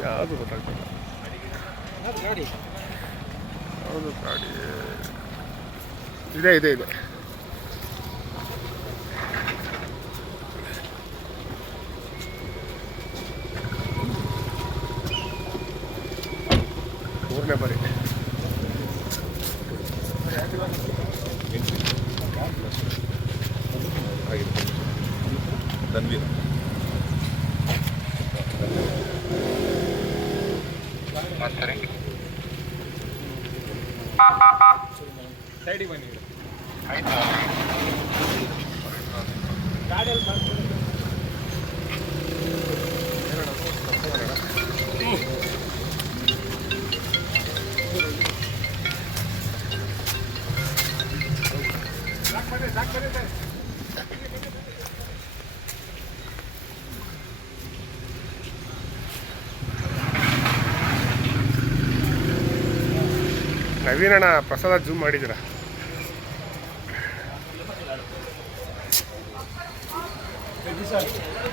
ಯಾವುದು ಗೊತ್ತಾಗ್ತಿಲ್ಲ ಗಾಡಿ ಯಾವುದು ಗಾಡಿ ಇದೆ ಇದೆ ಇದೆ ಮೂರನೇ ಬಾರಿ ಧನ್ವೀರ್ ಸೈಡಿಗೆ ಬನ್ನಿ ನವೀನಣ್ಣ ಪ್ರಸಾದ ಜೂಮ್ ಮಾಡಿದ್ದೀರಾ?